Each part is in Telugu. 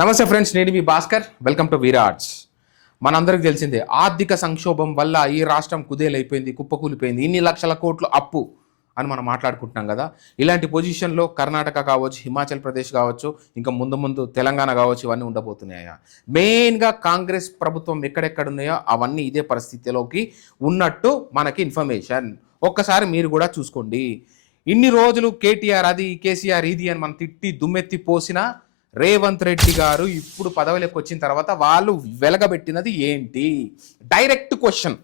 నమస్తే ఫ్రెండ్స్, నేను మీ భాస్కర్. Welcome to Virats. మనందరికి తెలిసిందే, ఆర్థిక సంక్షోభం వల్ల ఈ రాష్ట్రం కుదేలైపోయింది, కుప్పకూలిపోయింది, ఇన్ని లక్షల కోట్లు అప్పు అని మనం మాట్లాడుకుంటున్నాం కదా. ఇలాంటి పొజిషన్లో కర్ణాటక కావచ్చు, హిమాచల్ ప్రదేశ్ కావచ్చు, ఇంకా ముందు ముందు తెలంగాణ కావచ్చు, ఇవన్నీ ఉండబోతున్నాయా. మెయిన్గా కాంగ్రెస్ ప్రభుత్వం ఎక్కడెక్కడున్నాయో అవన్నీ ఇదే పరిస్థితిలోకి ఉన్నట్టు మనకి ఇన్ఫర్మేషన్. ఒక్కసారి మీరు కూడా చూసుకోండి. ఇన్ని రోజులు కేటీఆర్ అది, కేసీఆర్ ఇది అని మనం తిట్టి దుమ్మెత్తి పోసినా రేవంత్ రెడ్డి గారు ఇప్పుడు పదవిలోకి వచ్చిన తర్వాత వాళ్ళు వెలగబెట్టినది ఏంటి? Direct question.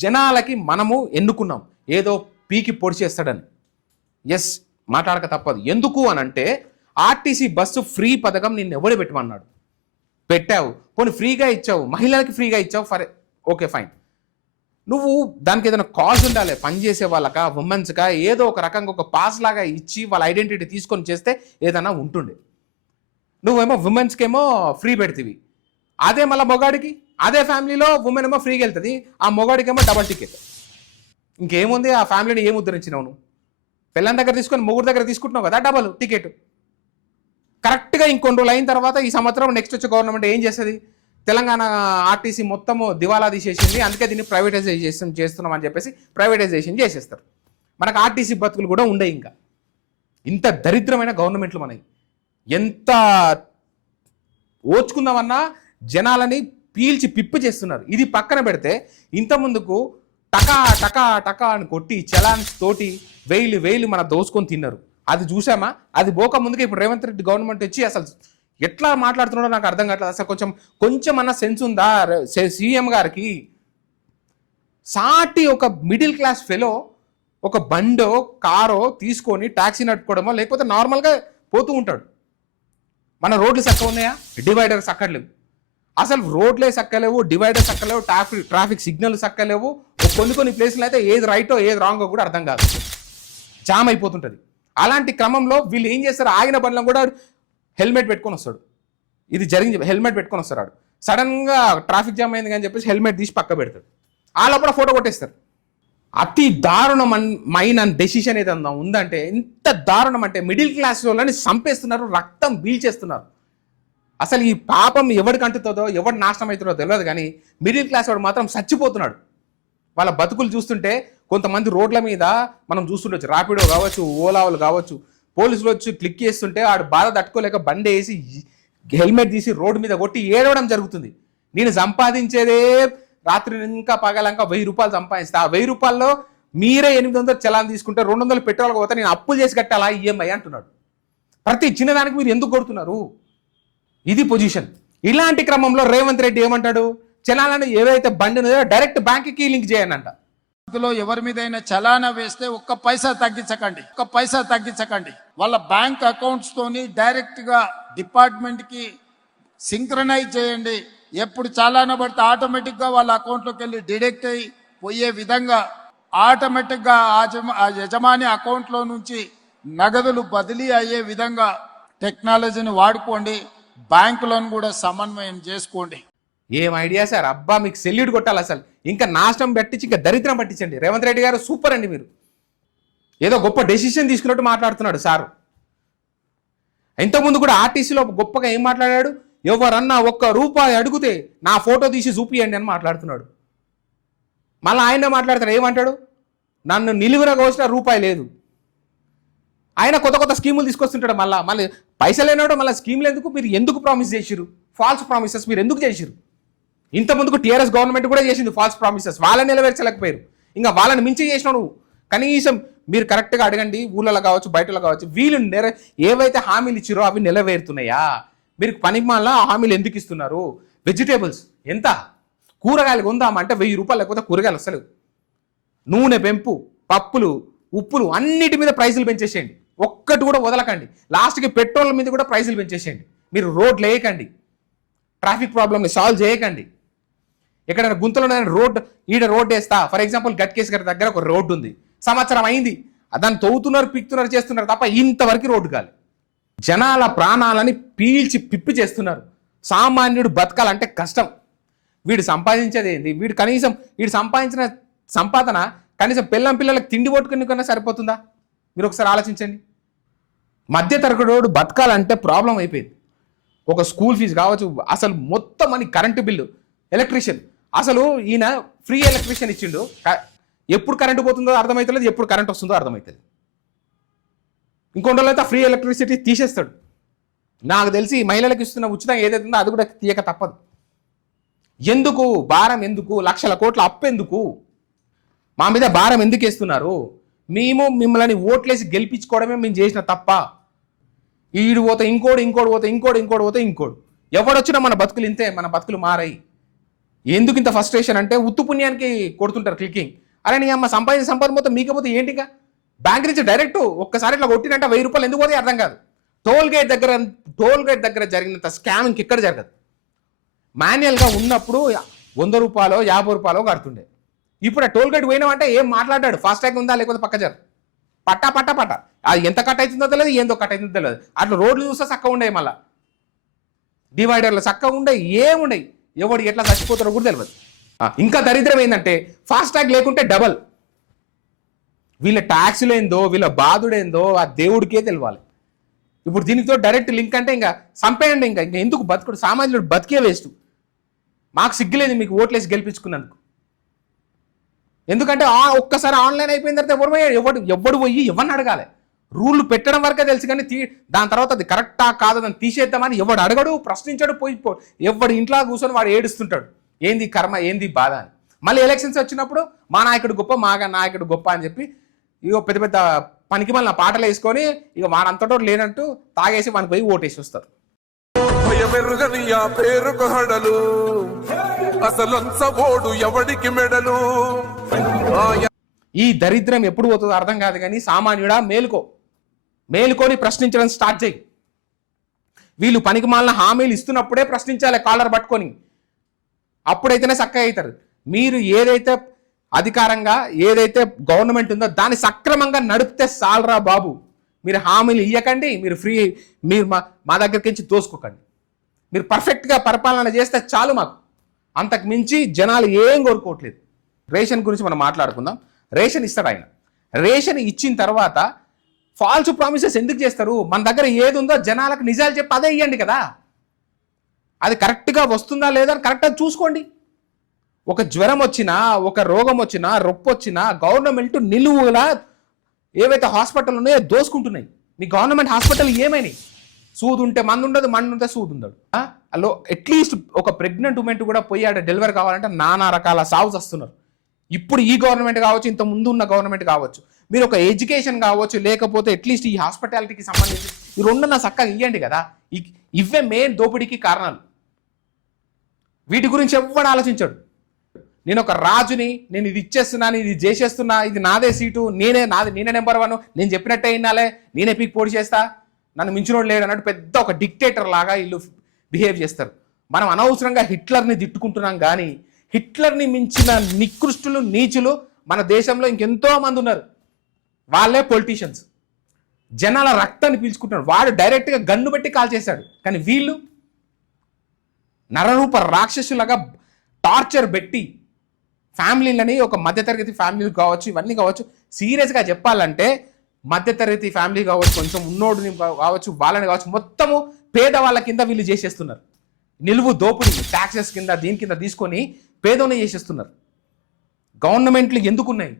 జనాలకి మనము ఎన్నుకున్నాం ఏదో పీకి పొడిచేస్తాడని. ఎస్, మాట్లాడక తప్పదు. ఎందుకు అనంటే ఆర్టీసీ బస్సు ఫ్రీ పథకం నిన్ను ఎవడు పెట్టమన్నాడు? పెట్టావు, పోనీ ఫ్రీగా ఇచ్చావు, మహిళలకి ఫ్రీగా ఇచ్చావు, ఫర్ ఓకే ఫైన్. నువ్వు దానికి ఏదైనా కాజ్ ఉండాలి. పనిచేసే వాళ్ళకా, ఉమెన్స్కా, ఏదో ఒక రకంగా ఒక పాస్ లాగా ఇచ్చి వాళ్ళ ఐడెంటిటీ తీసుకొని చేస్తే ఏదైనా ఉంటుండే. నువ్వేమో ఉమెన్స్కి ఏమో ఫ్రీ పెడతీవి, అదే మళ్ళీ మొగాడికి, అదే ఫ్యామిలీలో ఉమెన్ ఏమో ఫ్రీగా వెళ్తుంది, ఆ మొగాడికి ఏమో డబల్ టికెట్. ఇంకేముంది? ఆ ఫ్యామిలీని ఏం ఉద్ధరించినావు నువ్వు? పిల్లల దగ్గర తీసుకొని మొగుడు దగ్గర తీసుకుంటున్నావు కదా డబల్ టికెట్. కరెక్ట్గా ఇంకొన్ని రోజులు అయిన తర్వాత ఈ సంవత్సరం నెక్స్ట్ వచ్చే గవర్నమెంట్ ఏం చేస్తుంది? తెలంగాణ ఆర్టీసీ మొత్తము దివాలా తీసేసింది, అందుకే దీన్ని ప్రైవేటైజేషన్ చేస్తున్నాం అని చెప్పేసి ప్రైవేటైజేషన్ చేసేస్తారు. మనకు ఆర్టీసీ బతుకులు కూడా ఉండే. ఇంకా ఇంత దరిద్రమైన గవర్నమెంట్లు మనకి ఎంత ఓచుకుందామన్నా జనాలని పీల్చి పిప్పి చేస్తున్నారు. ఇది పక్కన పెడితే ఇంత ముందుకు టకా టకా టకా అని కొట్టి చలాన్స్ తోటి వేలు మన దోసుకొని తిన్నారు. అది చూసామా? అది పోక ముందుకే ఇప్పుడు రేవంత్ రెడ్డి గవర్నమెంట్ వచ్చి అసలు ఎట్లా మాట్లాడుతున్నాడో నాకు అర్థం కావట్లేదు. అసలు కొంచెం అన్న సెన్స్ ఉందా సీఎం గారికి? సాటి ఒక మిడిల్ క్లాస్ ఫెలో ఒక బండో కారో తీసుకొని ట్యాక్సీ నడుపుకోవడమో లేకపోతే నార్మల్గా పోతూ ఉంటాడు. మన రోడ్లు చక్కగా ఉన్నాయా? డివైడర్స్ అక్కర్లేవు. అసలు రోడ్లే చక్కలేవు, డివైడర్స్ అక్కలేవు, ట్రాఫిక్ సిగ్నల్ చక్కలేవు. కొన్ని ప్లేస్లు అయితే ఏది రైటో ఏది రాంగో కూడా అర్థం కాదు, జామ్ అయిపోతుంటుంది. అలాంటి క్రమంలో వీళ్ళు ఏం చేస్తారు? ఆగిన బండ్లను కూడా హెల్మెట్ పెట్టుకొని వస్తాడు. ఇది జరిగింది, హెల్మెట్ పెట్టుకొని వస్తాడు. సడన్గా ట్రాఫిక్ జామ్ అయింది అని చెప్పేసి హెల్మెట్ తీసి పక్క పెడతాడు. ఆ లోపల ఫోటో కొట్టేస్తారు. అతి దారుణమైన డెసిషన్ ఏదన్నా ఉందంటే, ఎంత దారుణం అంటే మిడిల్ క్లాస్ వాళ్ళని చంపేస్తున్నారు, రక్తం పీల్చేస్తున్నారు. అసలు ఈ పాపం ఎవరికి అంటుతుందో, ఎవరు నాశనం అవుతుందో తెలియదు, కానీ మిడిల్ క్లాస్ వాడు మాత్రం చచ్చిపోతున్నాడు. వాళ్ళ బతుకులు చూస్తుంటే కొంతమంది రోడ్ల మీద మనం చూస్తుండొచ్చు, ర్యాపిడో కావచ్చు, ఓలాలు కావచ్చు, పోలీసులు వచ్చి క్లిక్ చేస్తుంటే ఆడు బాధ తట్టుకోలేక బండి వేసి హెల్మెట్ తీసి రోడ్డు మీద కొట్టి ఏడవడం జరుగుతుంది. నేను సంపాదించేదే రాత్రి ఇంకా పగలంకా 1000 రూపాయలు సంపాదిస్తా, ఆ 1000 రూపాయల్లో మీరే 800 చలాన్ తీసుకుంటే 200 పెట్రోల్ పోతే నేను అప్పులు చేసి కట్టాలా ఈఎంఐ అంటున్నాడు. ప్రతి చిన్నదానికి మీరు ఎందుకు కొడుతున్నారు? ఇది పొజిషన్. ఇలాంటి క్రమంలో రేవంత్ రెడ్డి ఏమంటాడు? చలానాన్ని ఏవైతే బండి ఉన్నదో డైరెక్ట్ బ్యాంక్కి లింక్ చేయనంట. ఎవరి మీదైనా చలానా వేస్తే ఒక్క పైసా తగ్గించకండి. వాళ్ళ బ్యాంక్ అకౌంట్స్ తోని డైరెక్ట్ గా డిపార్ట్మెంట్ కి సింక్రనైజ్ చేయండి. ఎప్పుడు చలానా పడితే ఆటోమేటిక్ గా వాళ్ళ అకౌంట్లోకి వెళ్ళి డిడక్ట్ అయ్యి పోయే విధంగా ఆటోమేటిక్ గా ఆ యజమాని అకౌంట్ లో నుంచి నగదులు బదిలీ అయ్యే విధంగా టెక్నాలజీని వాడుకోండి. బ్యాంకులను కూడా సమన్వయం చేసుకోండి. ఏం ఐడియా సార్! అబ్బా, మీకు సెల్యూట్ కొట్టాలి. అసలు ఇంకా నాశనం పట్టించి ఇంకా దరిద్రం పట్టించండి. రేవంత్ రెడ్డి గారు సూపర్ అండి. మీరు ఏదో గొప్ప డెసిషన్ తీసుకున్నట్టు మాట్లాడుతున్నాడు సార్. ఇంతకుముందు కూడా ఆర్టీసీలో గొప్పగా ఏం మాట్లాడాడు? ఎవరన్నా ₹1 అడిగితే నా ఫోటో తీసి చూపియండి అని మాట్లాడుతున్నాడు. మళ్ళీ ఆయన మాట్లాడతాడు, ఏమంటాడు? నన్ను నిలువున కోసిన రూపాయి లేదు. ఆయన కొత్త స్కీములు తీసుకొస్తుంటాడు. మళ్ళీ పైసలు లేనాడు, మళ్ళీ స్కీములు ఎందుకు? మీరు ఎందుకు ప్రామిస్ చేసిరు? ఫాల్స్ ప్రామిసెస్ మీరు ఎందుకు చేసిరు? ఇంతకుముందుకు టీఆర్ఎస్ గవర్నమెంట్ కూడా చేసింది ఫాల్స్ ప్రామిసెస్, వాళ్ళని నెరవేర్చలేకపోయారు. ఇంకా వాళ్ళని మించి చేసినావు నువ్వు. కనీసం మీరు కరెక్ట్గా అడగండి, ఊళ్ళలో కావచ్చు, బయటలో కావచ్చు, వీళ్ళు ఏవైతే హామీలు ఇచ్చిరో అవి నెరవేరుతున్నాయా? మీరు పనికి మళ్ళీ హామీలు ఎందుకు ఇస్తున్నారు? వెజిటేబుల్స్ ఎంత? కూరగాయలు కొందామంటే 1000 రూపాయలు లేకపోతే కూరగాయలు అసలు. నూనె పెంపు, పప్పులు, ఉప్పులు అన్నిటి మీద ప్రైజులు పెంచేసేయండి. ఒక్కటి కూడా వదలకండి. లాస్ట్కి పెట్రోల్ మీద కూడా ప్రైజులు పెంచేసేయండి. మీరు రోడ్లు వేయకండి, ట్రాఫిక్ ప్రాబ్లమ్ని సాల్వ్ చేయకండి. ఎక్కడైనా గుంతలో రోడ్ వేస్తా, ఫర్ ఎగ్జాంపుల్ గట్కేస్ గారి దగ్గర ఒక రోడ్డు ఉంది, సంవత్సరం అయింది, దాన్ని తవ్వుతున్నారు, పిక్తున్నారు, చేస్తున్నారు తప్ప ఇంతవరకు రోడ్డు కాదు. జనాల ప్రాణాలని పీల్చి పిప్పి చేస్తున్నారు. సామాన్యుడు బతకాలంటే కష్టం. వీడు సంపాదించేది ఏంది? వీడు సంపాదించిన సంపాదన కనీసం పిల్లలకు తిండి కొట్టుకుని కన్నా సరిపోతుందా? మీరు ఒకసారి ఆలోచించండి. మధ్యతరగతి బతకాలంటే ప్రాబ్లం అయిపోయింది. ఒక స్కూల్ ఫీజు కావచ్చు, అసలు మొత్తం అని కరెంటు బిల్లు, ఎలక్ట్రీషియన్. అసలు ఈయన ఫ్రీ ఎలక్ట్రీషియన్ ఇచ్చిండు, ఎప్పుడు కరెంటు పోతుందో అర్థమవుతలేదు, ఎప్పుడు కరెంట్ వస్తుందో అర్థమవుతుంది. ఇంకొన్ని రోజులు అయితే ఫ్రీ ఎలక్ట్రిసిటీ తీసేస్తాడు. నాకు తెలిసి మహిళలకు ఇస్తున్న ఉచితం ఏదైతే ఉందో అది కూడా తీయక తప్పదు. ఎందుకు భారం? ఎందుకు లక్షల కోట్ల అప్పు? ఎందుకు మా మీద భారం ఎందుకు వేస్తున్నారు? మేము మిమ్మల్ని ఓట్లేసి గెలిపించుకోవడమే మేము చేసిన తప్ప. ఈడు పోతే ఇంకోడు, ఇంకోటి పోతే ఇంకోటి, ఇంకోటి పోతే ఇంకోడు. ఎవడొచ్చినా మన బతుకులు ఇంతే, మన బతుకులు మారాయి. ఎందుకు ఇంత ఫ్రస్ట్రేషన్ అంటే ఉత్తు పుణ్యానికి కొడుతుంటారు క్లికింగ్. అరే నీ అమ్మ సంపాదన మొత్తం మీకపోతే ఏంటిగా? బ్యాంక్ నుంచి డైరెక్ట్ ఒక్కసారి ఇట్లా కొట్టినంటే 1000 రూపాయలు ఎందుకు పోతే అర్థం కాదు. టోల్ గేట్ దగ్గర జరిగినంత స్కామ్ ఇంకెక్కడ జరగదు. మాన్యువల్గా ఉన్నప్పుడు 100 రూపాయలు 50 రూపాయలు కడుతుండే. ఇప్పుడు ఆ టోల్ గేట్ పోయినామంటే ఏం మాట్లాడాడు, ఫాస్ట్ ట్యాగ్ ఉందా లేకపోతే పక్క జరు పట్టా అది ఎంత కట్ అవుతుందో తెలియదు, ఏందో కట్ అవుతుందో తెలియదు. అట్లా రోడ్లు చూస్తే చక్కగా ఉండేవి, మళ్ళీ డివైడర్లు చక్కగా ఉండేవి, ఏముండయి, ఎవడు ఎట్లా చచ్చిపోతారో కూడా తెలియదు. ఇంకా దరిద్రం ఏంటంటే ఫాస్ట్ ట్యాగ్ లేకుంటే డబల్. వీళ్ళ ట్యాక్సులు ఏందో, వీళ్ళ బాధుడేందో ఆ దేవుడికే తెలియాలి. ఇప్పుడు దీనితో డైరెక్ట్ లింక్ అంటే ఇంకా చంపేయండి, ఇంకా ఎందుకు బతుకుడు? సామాన్యుడు బతికే వేస్ట్. మాకు సిగ్గులేదు మీకు ఓట్లేసి గెలిపించుకున్నందుకు. ఎందుకంటే ఒక్కసారి ఆన్లైన్ అయిపోయిన తర్వాత ఎవడు పోయి ఎవరిని అడగాలి? రూళ్ళు పెట్టడం వరకే తెలుసు, కానీ దాని తర్వాత అది కరెక్టా కాదని తీసేద్దామని ఎవడు అడగడు, ప్రశ్నించాడు. ఎవడు ఇంట్లో కూర్చొని వాడు ఏడుస్తుంటాడు, ఏంది కర్మ, ఏంది బాధ అని. మళ్ళీ ఎలక్షన్స్ వచ్చినప్పుడు మా నాయకుడు గొప్ప, మా నాయకుడు గొప్ప అని చెప్పి ఇక పెద్ద పెద్ద పనికి మళ్ళీ పాటలు వేసుకొని ఇక వాడంతటో లేనట్టు తాగేసి మనకు పోయి ఓటేసి వస్తారు. ఈ దరిద్రం ఎప్పుడు పోతుందో అర్థం కాదు, కానీ సామాన్యుడా మేలుకొని ప్రశ్నించడం స్టార్ట్ చేయి. వీళ్ళు పనికి మాలిన హామీలు ఇస్తున్నప్పుడే ప్రశ్నించాలి, కాలర్ పట్టుకొని. అప్పుడైతేనే చక్కగా అవుతారు. మీరు ఏదైతే అధికారంగా ఏదైతే గవర్నమెంట్ ఉందో దాన్ని సక్రమంగా నడిపితే చాలరా బాబు. మీరు హామీలు ఇవ్వకండి, మీరు మా దగ్గరికి నుంచి దోసుకోకండి. మీరు పర్ఫెక్ట్గా పరిపాలన చేస్తే చాలు మాకు. అంతకు మించి జనాలు ఏం కోరుకోవట్లేదు. రేషన్ గురించి మనం మాట్లాడుకుందాం. రేషన్ ఇస్తాడు ఆయన. రేషన్ ఇచ్చిన తర్వాత ఫాల్స్ ప్రామిసెస్ ఎందుకు చేస్తారు? మన దగ్గర ఏది ఉందో జనాలకు నిజాలు చెప్పి అదే ఇవ్వండి కదా. అది కరెక్ట్గా వస్తుందా లేదా అని కరెక్ట్గా చూసుకోండి. ఒక జ్వరం వచ్చినా, ఒక రోగం వచ్చినా, రొప్పు వచ్చినా గవర్నమెంట్ నిలువులా ఏవైతే హాస్పిటల్ ఉన్నాయో దోసుకుంటున్నాయి. మీ గవర్నమెంట్ హాస్పిటల్ ఏమైనాయి? సూదు ఉంటే మందు ఉండదు, మందు ఉంటే సూదు ఉండదు. అలో అట్లీస్ట్ ఒక ప్రెగ్నెంట్ ఉమెన్ కూడా పోయి ఆడ డెలివరీ కావాలంటే నానా రకాల సావుస్ వస్తున్నారు. ఇప్పుడు ఈ గవర్నమెంట్ కావచ్చు, ఇంత ముందు ఉన్న గవర్నమెంట్ కావచ్చు, మీరు ఒక ఎడ్యుకేషన్ కావచ్చు, లేకపోతే అట్లీస్ట్ ఈ హాస్పిటాలిటీకి సంబంధించి ఈ రెండున్న చక్కగా ఇవ్వండి కదా. ఇవే మెయిన్ దోపిడీకి కారణాలు. వీటి గురించి ఎవ్వడు ఆలోచించాడు. నేను ఒక రాజుని, నేను ఇది ఇచ్చేస్తున్నాను, ఇది చేసేస్తున్నా, ఇది నాదే సీటు, నేనే నెంబర్ 1, నేను చెప్పినట్టే వినాలే, నేనే పీక్ పోటీ చేస్తా, నన్ను మించినోడు లేడు అన్నట్టు పెద్ద ఒక డిక్టేటర్ లాగా వీళ్ళు బిహేవ్ చేస్తారు. మనం అనవసరంగా హిట్లర్ని తిట్టుకుంటున్నాం, కానీ హిట్లర్ని మించిన నికృష్టులు, నీచులు మన దేశంలో ఇంకెంతో మంది ఉన్నారు. వాళ్ళే పొలిటీషియన్స్. జనాల రక్తాన్ని పీల్చుకుంటున్నారు. వాడు డైరెక్ట్గా గన్ను పెట్టి కాల్ చేశాడు, కానీ వీళ్ళు నరరూప రాక్షసులాగా టార్చర్ పెట్టి ఫ్యామిలీలని, ఒక మధ్యతరగతి ఫ్యామిలీలు కావచ్చు, ఇవన్నీ కావచ్చు, సీరియస్గా చెప్పాలంటే మధ్యతరగతి ఫ్యామిలీ కావచ్చు, కొంచెం ఉన్నోడిని కావచ్చు, వాళ్ళని కావచ్చు, మొత్తము పేదవాళ్ళ కింద వీళ్ళు చేసేస్తున్నారు. నిలువు దోపిడీ, ట్యాక్సెస్ కింద, దీని కింద తీసుకొని పేదోని చేసేస్తున్నారు. గవర్నమెంట్లు ఎందుకున్నాయి?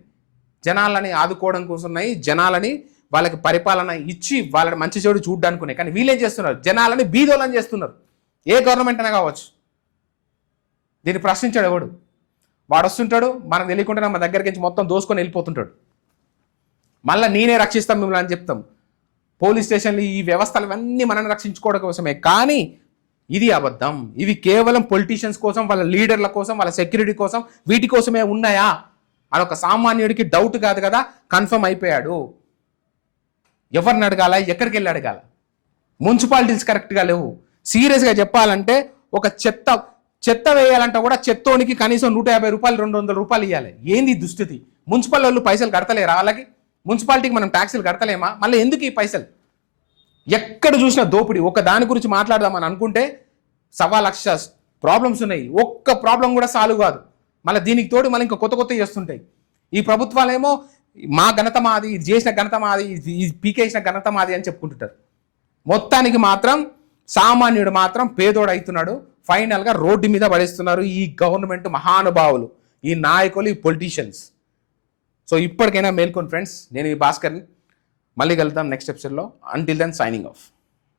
జనాలని ఆదుకోవడం కోసం ఉన్నాయి. జనాలని వాళ్ళకి పరిపాలన ఇచ్చి వాళ్ళని మంచి చెడు చూడడానికి ఉన్నాయి. కానీ వీళ్ళేం చేస్తున్నారు? జనాలని బీదోళ్ళని చేస్తున్నారు. ఏ గవర్నమెంట్ అయినా కావచ్చు. దీన్ని ప్రశ్నించాడు ఎవడు? వాడు వస్తుంటాడు, మనకు తెలియకుండా మన దగ్గరికి నుంచి మొత్తం దోసుకొని వెళ్ళిపోతుంటాడు. మళ్ళీ నేనే రక్షిస్తాం మిమ్మల్ని అని చెప్తాం. పోలీస్ స్టేషన్లు, ఈ వ్యవస్థలు ఇవన్నీ మనల్ని రక్షించుకోవడం కోసమే. కానీ ఇది అబద్ధం. ఇవి కేవలం పొలిటీషియన్స్ కోసం, వాళ్ళ లీడర్ల కోసం, వాళ్ళ సెక్యూరిటీ కోసం, వీటి కోసమే ఉన్నాయా అని ఒక సామాన్యుడికి డౌట్ కాదు కదా, కన్ఫర్మ్ అయిపోయాడు. ఎవరిని అడగాల? ఎక్కడికి వెళ్ళి అడగాల? మున్సిపాలిటీస్ కరెక్ట్గా లేవు. సీరియస్గా చెప్పాలంటే ఒక చెత్త వేయాలంటే కూడా చెత్తోనికి కనీసం 150 రూపాయలు, 200 రూపాయలు ఇవ్వాలి. ఏంది దుస్థితి? మున్సిపల్ వాళ్ళు పైసలు కడతలేరా? వాళ్ళకి మున్సిపాలిటీకి మనం ట్యాక్సీలు కడతలేమా? మళ్ళీ ఎందుకు ఈ పైసలు? ఎక్కడ చూసినా దోపిడీ. ఒక దాని గురించి మాట్లాడదామని అనుకుంటే 1,00,000 ప్రాబ్లమ్స్ ఉన్నాయి. ఒక్క ప్రాబ్లం కూడా సాల్వ్ కాదు. మళ్ళీ దీనికి తోడు మళ్ళీ ఇంకా కొత్త చేస్తుంటాయి. ఈ ప్రభుత్వాలేమో మా ఘనత మాది, ఇది చేసిన ఘనత మాది, ఇది పీకేసిన ఘనత మాది అని చెప్పుకుంటుంటారు. మొత్తానికి మాత్రం సామాన్యుడు మాత్రం పేదోడు అవుతున్నాడు. ఫైనల్గా రోడ్డు మీద పడేస్తున్నారు ఈ గవర్నమెంట్ మహానుభావులు, ఈ నాయకులు, ఈ పొలిటీషియన్స్. సో ఇప్పటికైనా మేల్కొని ఫ్రెండ్స్. నేను ఈ భాస్కర్ని. మళ్ళీ కలుద్దాం నెక్స్ట్ ఎపిసోడ్లో. Until then signing of.